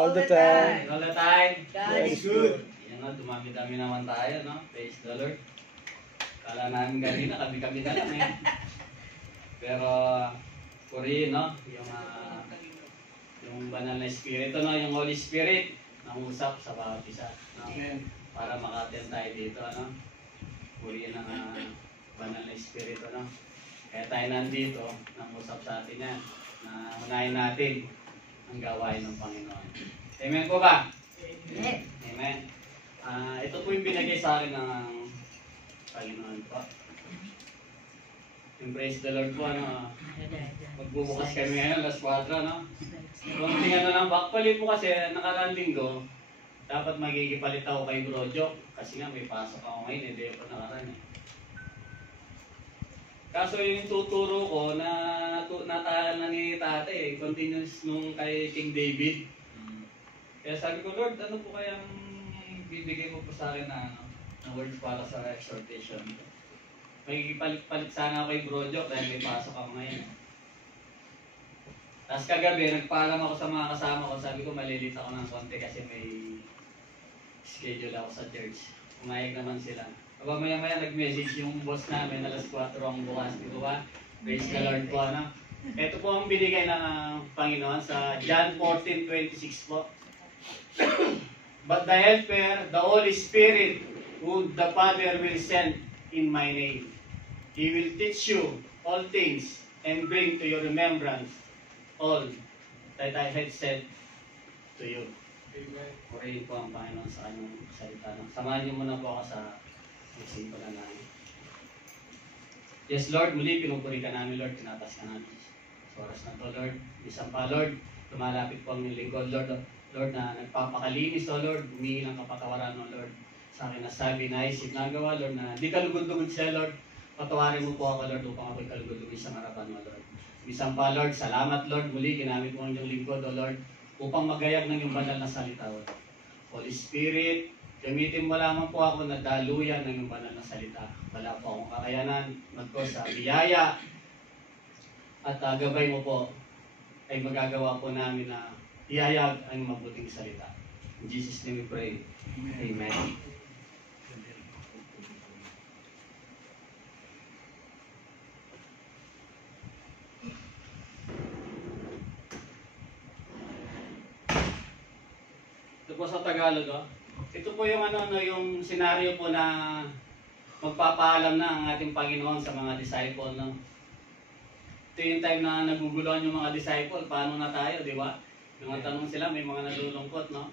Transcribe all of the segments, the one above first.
All the time. All the time. God is good. Yan o, dumami-dami naman tayo, no? Praise the Lord. Kala namin kanina, kami-kami na lang eh. Pero, purihin, no? Yung banal na Espiritu, no? Yung Holy Spirit, nangusap sa bawat isa. No? Para maka-attend tayo dito, ano? Purihin ang banal na Espiritu, no? Kaya tayo nandito, nangusap sa atin yan. Na unahin natin ang gawain ng Panginoon. Amen po ba? Amen. Amen. Ito po yung binigay sa akin ng Panginoon po. Yung praise the Lord po, ano, magbubukas kami ngayon, alas 4, no? Konting ano lang, bakpalit po kasi, nakaraang linggo, dapat magigipalit ako kay Bro Joke, kasi nga may pasok ako ngayon, hindi ako nakaraan eh. Kaso yung tuturo ko, natahan na ni tate eh, continuous nung kay King David. Kaya sabi ko, Lord, ano po kayang bibigay mo po sa akin na, na words para sa exhortation? May palit sana ako kay Bro Joke dahil may pasok ako ngayon. Tapos kagabi, nagpaalam ako sa mga kasama ko. Sabi ko, malilit ako ng konti kasi may schedule ako sa church. Pumayag naman sila. Aba maya-maya nag-message yung boss namin, alas 4 ang bukas. Dito ba? Praise the Lord po, ano? Ito po ang binigay ng Panginoon sa John 14:26 po. But the Helper, the Holy Spirit, whom the Father will send in my name, He will teach you all things and bring to your remembrance all that I had said to you. Purihin po ang Panginoon sa kanyang salita. Samahan niyo muna po ako sa simple na namin. Yes, Lord, muli pinupuri ka namin, Lord. Tinatas ka namin. Sa oras na to, Lord. Isang pa, Lord. Lumalapit po ang lingkod, Lord. Lord, na nagpapakalinis, O Lord. Humingi ng kapatawaran, O Lord. Sa akin nasabi, naisip, nagawa, Lord, na di ka lugod-lugod siya, Lord. Patawarin mo po ako, Lord, upang ako'y kalugod-lugod sa harapan mo, Lord. Isang pa, Lord. Salamat, Lord. Muli, ginamit mo ang iyong lingkod, O Lord, upang magayag ng iyong banal na salita, O Lord. Holy Spirit, gamitin mo lamang po ako na daluyan ng iyong banal na salita. Wala po akong kakayanan magko sa biyaya at gabay mo po ay magagawa po namin na ihayag ang mabuting salita. In Jesus' name we pray. Amen. Ito po sa Tagalog, oh. Ito po yung yung senaryo po na magpapaalam na ang ating Panginoon sa mga disciple, no? Ito yung time na naguguluhan yung mga disciple, paano na tayo, di ba? Yung tanong sila, may mga nalulungkot, no?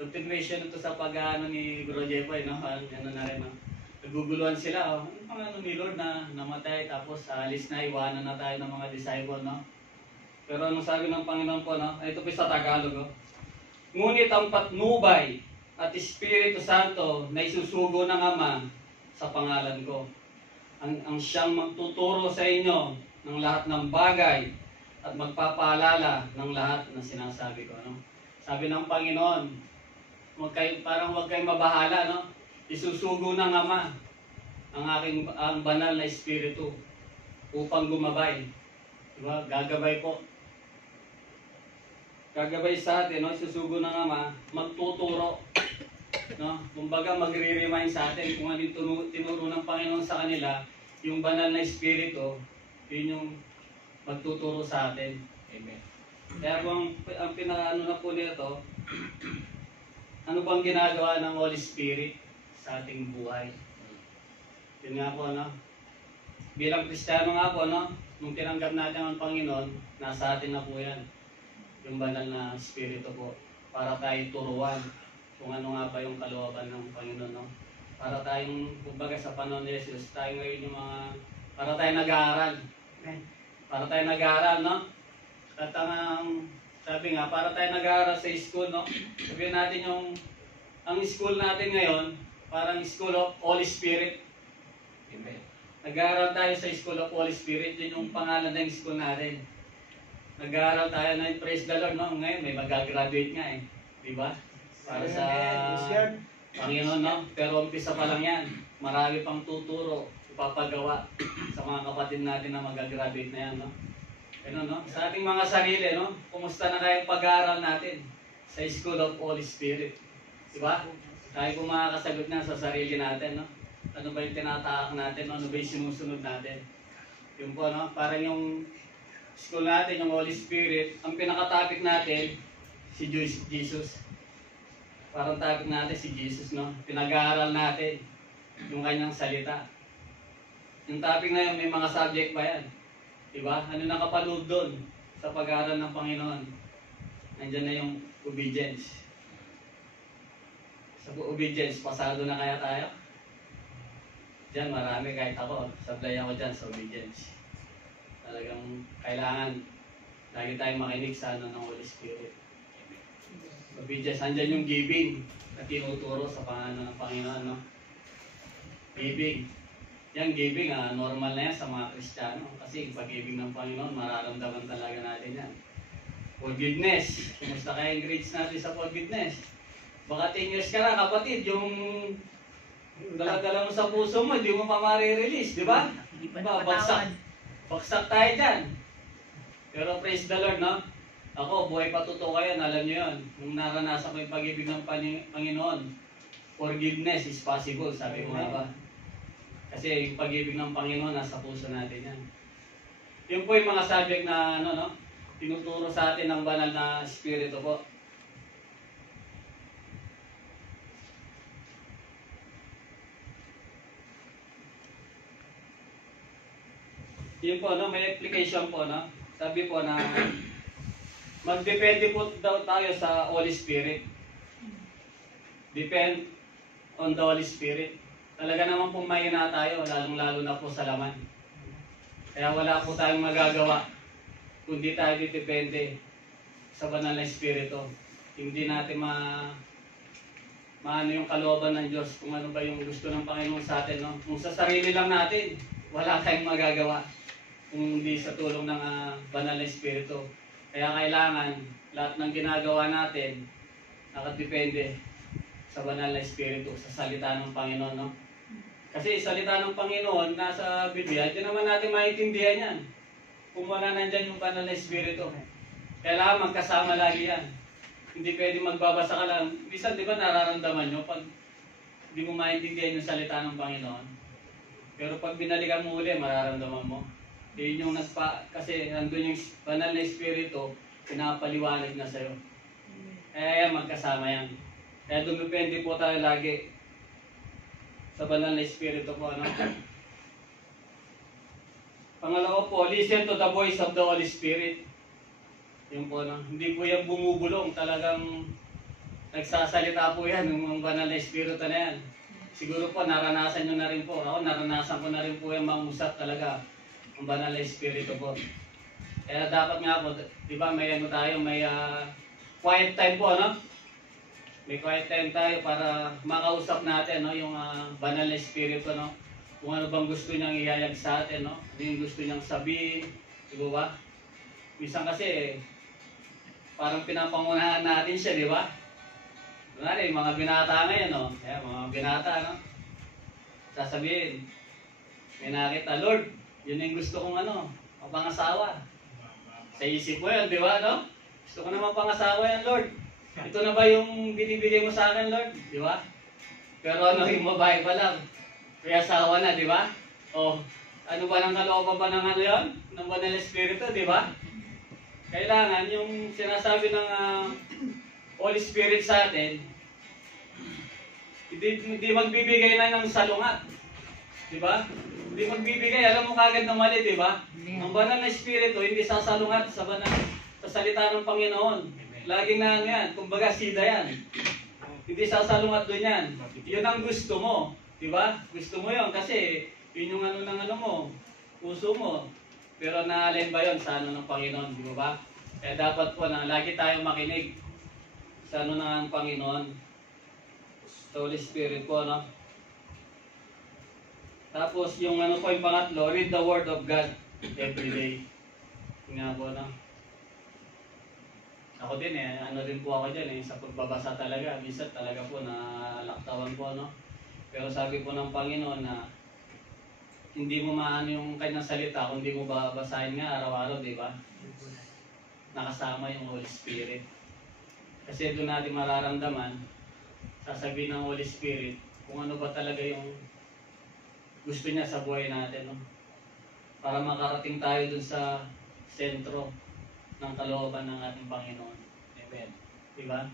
Continuation ito sa pag-ano ni Bro Jepoy, no? Ano na rin, no? Naguguluhan sila, oh. Ano pang ni Lord na namatay, tapos alis na, iwanan na tayo ng mga disciple, no? Pero ano sabi ng Panginoon po, no? Ito po sa Tagalog, oh. Ngunit ang patnubay at Espiritu Santo na isusugo ng Ama sa pangalan ko. Ang siyang magtuturo sa inyo ng lahat ng bagay at magpapaalala ng lahat ng sinasabi ko. No? Sabi ng Panginoon, parang huwag kayong mabahala. No? Isusugo ng Ama ang banal na Espiritu upang gumabay. Diba? Gagabay po. Gagabay sa atin, no? Susugo ng Ama, magtuturo. No? Kumbaga magre-remind sa atin kung ano yung tinuro ng Panginoon sa kanila, yung banal na Espiritu, yun yung magtuturo sa atin. Amen. Kaya kung ang pinakaano na po nito, ano bang ginagawa ng Holy Spirit sa ating buhay? Yun nga po, no? Bilang Kristiyano nga po, no? Nung tinanggap natin ang Panginoon, nasa atin na po yan. Yung banal na Espiritu po, para tayo turuan kung ano nga ba yung kalooban ng Panginoon, no? Para tayong, kumbaga sa panahon ni Jesus, tayo ngayon yung para tayo nag-aaral. Para tayo nag-aaral, no? At sabi nga, para tayo nag-aaral sa school, no? Sabihin natin ang school natin ngayon, parang School of Holy Spirit. Amen. Nag-aaral tayo sa School of Holy Spirit, yun yung pangalan ng school natin. Nag-aaral tayo na praise the Lord, no? Ngayon may mag-graduate nga eh. Di ba? Para sa Panginoon, no? Pero umpisa pa lang yan. Marami pang tuturo, ipapagawa sa mga kapatid natin na mag-graduate na yan, no? Ano, no? Sa ating mga sarili, no? Kumusta na kayong pag-aaral natin? Sa School of Holy Spirit. Diba? Tayo po makakasagot na sa sarili natin, no? Ano ba yung tinatahak natin? Ano ba yung sinusunod natin? Yun po, no? Parang yung school natin, yung Holy Spirit, ang pinaka-topic natin, si Jesus. Parang topic natin si Jesus, no? Pinag-aaral natin yung kanyang salita. Yung topic na yun, may mga subject pa yan. Diba? Ano nakapanood doon sa pag-aaral ng Panginoon? Nandiyan na yung obedience. Sa obedience, pasado na kaya tayo? Diyan, marami kahit ako. Sablay ako dyan sa obedience. Talagang kailangan lagi tayong makinig sa ano ng Holy Spirit. Obedience, andyan yung giving na tinuturo sa pangano ng Panginoon, no? Giving. Yan, giving, normal na yan sa mga Kristiyano. Kasi pag-giving ng Panginoon, mararamdaman talaga natin yan. Forgiveness. Kumusta kaya yung grades natin sa forgiveness? Baka 10 years ka na, kapatid, yung dala-dala mo sa puso mo, hindi mo pa marirelease, di ba? Diba, baksak tayo dyan. Pero praise the Lord, no? Ako, buhay patuto kayo, alam nyo yun. Nung naranasan ko yung pag-ibig ng Panginoon, forgiveness is possible, sabi ko nga ba? Kasi yung pag-ibig ng Panginoon, nasa puso natin yan. Yun po yung mga subject na, ano, no? Tinuturo sa atin ng banal na Espiritu po. Yun po, no? May application po, no? Sabi po na magdepende po daw tayo sa Holy Spirit. Depend on the Holy Spirit. Talaga naman pong mahina tayo, lalong-lalo na po sa laman. Kaya wala po tayong magagawa kundi tayo depende sa banal na Espiritu. Hindi natin maano yung kalooban ng Diyos, kung ano ba yung gusto ng Panginoon sa atin. No? Kung sa sarili lang natin, wala tayong magagawa kung hindi sa tulong ng banal na Espiritu. Kaya kailangan lahat ng ginagawa natin nakadepende sa banal na Espiritu, sa salita ng Panginoon. No? Kasi salita ng Panginoon nasa Biblia, hindi naman natin maintindihan yan kung wala nandyan yung banal na Espiritu. Kailangan magkasama lagi yan. Hindi pwede magbabasa ka lang. Minsan, di ba nararamdaman nyo pag hindi mo maintindihan yung salita ng Panginoon? Pero pag binalikan mo uli, mararamdaman mo. Yun yung kasi nandun yung banal na Espiritu, pinapaliwanag na sa'yo. Kaya yan, magkasama yan. Kaya dumipende po tayo lagi sa banal na Espiritu po. Ano? Pangalawa po, listen to the voice of the Holy Spirit. Yun po, no? Hindi po yan bumubulong. Talagang nagsasalita po yan ng banal na Espiritu na yan. Siguro po, naranasan nyo na rin po. Ako, naranasan ko na rin po yung mangusap talaga ang banal na Espiritu po. Kaya dapat nga po, di ba may ano tayo, may quiet time po, no? May quiet time tayo para makausap natin, no? Yung banal na Espiritu, no? Kung ano bang gusto niyang ihayag sa atin, no? Ano yung gusto niyang sabihin, di ba? Minsan kasi, parang pinapangunahan natin siya, di ba? Kunwari, mga binata ngayon, no? Kaya mga binata, no? Sasabihin, may nakita, Lord, yun yung gusto kong ano, mapangasawa. Sa isip mo yun, di ba, no? Gusto ko na mapangasawa yan, Lord. Ito na ba yung binibigay mo sa akin, Lord? Di ba? Pero ano, yung babae pa lang. May asawa na, di ba? O, ano ba ng kalooban ba ng ano yun? Ng banal na Espiritu, di ba? Kailangan yung sinasabi ng Holy Spirit sa atin, hindi magbibigay na ng salungat. Di ba? Hindi magbibigay, alam mo kagad na mali, di ba? Ang banal na Espiritu, hindi sasalungat sa salita ng Panginoon. Laging na ano yan, kumbaga sida yan. Hindi sasalungat doon yan. Yun ang gusto mo. Diba? Gusto mo yun kasi yun yung ano ng ano mo, puso mo. Pero naalin ba yun sa ano ng Panginoon? Di ba? Kaya dapat po na lagi tayong makinig sa ano ng Panginoon. Sa Holy Spirit po, no? Tapos yung ano po yung pangatlo, read the Word of God every day. Nga po, no? Ako din ano din po ako dyan sa pagbabasa talaga. Minsan talaga po nalaktawan po, no? Pero sabi po ng Panginoon na hindi mo maano yung kanyang salita kung hindi mo babasahin nga araw-araw, di ba? Nakasama yung Holy Spirit. Kasi doon natin mararamdaman, sasabihin ng Holy Spirit, kung ano ba talaga yung gusto niya sa buhay natin. No? Para makarating tayo doon sa sentro ng kalooban ng ating Panginoon. Amen. Diba?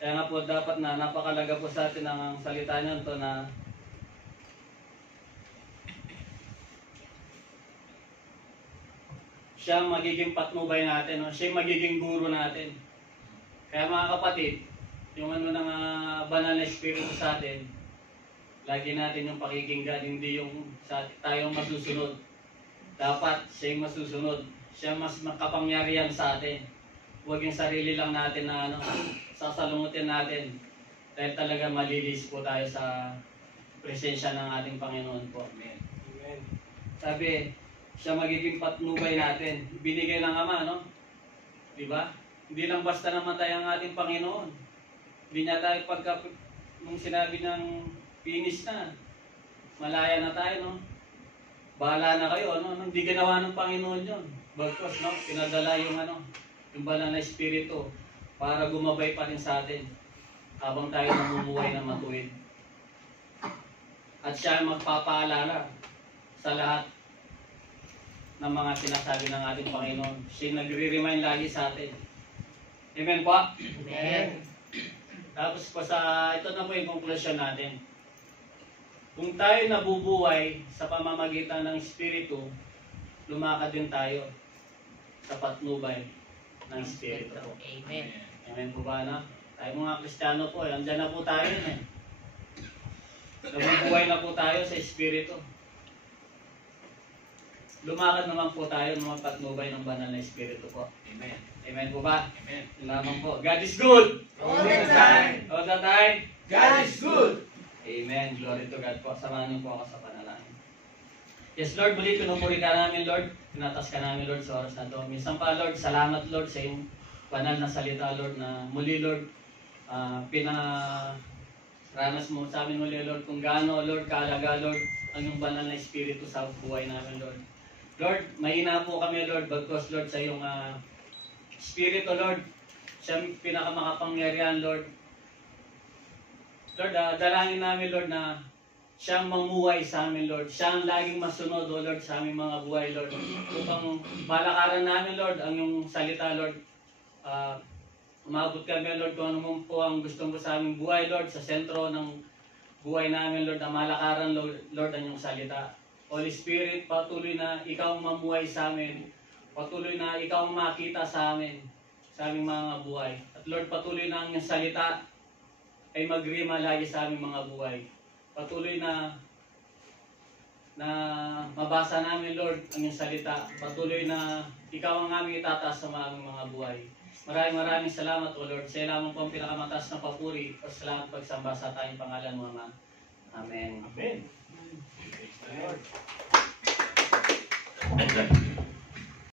Kaya nga po dapat na napakalaga po sa atin ang salita niyo to na siya magiging patnubay natin, no? Siya magiging guro natin. Kaya mga kapatid, yung ano ng banal na espiritu sa atin, lagi natin yung pakikinggan, hindi yung tayong masusunod. Dapat siya yung masusunod. Siya mas makapangyarihan sa atin. Huwag yung sarili lang natin na sasalungutin natin. Dahil talaga malilis po tayo sa presensya ng ating Panginoon po. Amen. Amen. Sabi, siya magiging patnubay natin. Binigay ng Ama, no? Diba? Hindi lang basta namatay ang ating Panginoon. Hindi niya tayo nung sinabi ng finish na, malaya na tayo, no? Bahala na kayo, ano? Hindi ginawa ng Panginoon yun. Bagkos, no? Pinadala yung yung banal na espiritu para gumabay pa rin sa atin habang tayo namumuhay na matuwid. At siya ay magpapaalala sa lahat ng mga sinasabi ng ating Panginoon. Siya nagre-remind lagi sa atin. Amen po? Amen. Tapos po ito na po yung conclusion natin. Kung tayo nabubuhay sa pamamagitan ng Espiritu, lumakad din tayo sa patnubay ng Espiritu. Amen. Amen po ba na? Tayo mga Kristiyano po, andyan na po tayo. Nabubuhay na po tayo sa Espiritu. Lumakad naman po tayo ng mga patnubay ng banal na Espiritu po. Amen. Amen po ba? Amen. Yun lamang po. God is good! All the time. All the time. God is good. Amen. Glory to God po. Samahan niyo po ako sa panalangin. Yes, Lord, muli pinupuri ka namin, Lord. Tinatas ka namin, Lord, sa oras na ito. Minsan pa, Lord, salamat, Lord, sa iyong banal na salita, Lord, na muli, Lord, ranas mo sa amin muli, Lord, kung gaano, Lord, kaalaga, Lord, ang iyong banal na espiritu sa buhay namin, Lord. Lord, mahina po kami, Lord, bagkos, Lord, sa iyong espiritu, Lord. Siya pinakamakapangyarihan, Lord. Lord, dalangin namin, Lord, na siyang mamuhay sa amin, Lord. Siyang laging masunod, O Lord, sa aming mga buhay, Lord. Upang malakaran namin, Lord, ang iyong salita, Lord. Umabot kami, Lord, kung ano mo po ang gusto mo sa aming buhay, Lord, sa sentro ng buhay namin, Lord, na malakaran, Lord, ang iyong salita. Holy Spirit, patuloy na ikaw mamuhay sa amin. Patuloy na ikaw makita sa amin, sa aming mga buhay. At Lord, patuloy na ang iyong salita ay magrima lagi sa aming mga buhay. Patuloy na mabasa namin, Lord, ang iyong salita. Patuloy na ikaw ang aming itataas sa aming mga buhay. Maraming salamat, O Lord. Sa lamang po ang pinakamataas na papuri o salamat pagsamba sa tayong pangalan mo, Ama. Amen. Amen. Praise the Lord.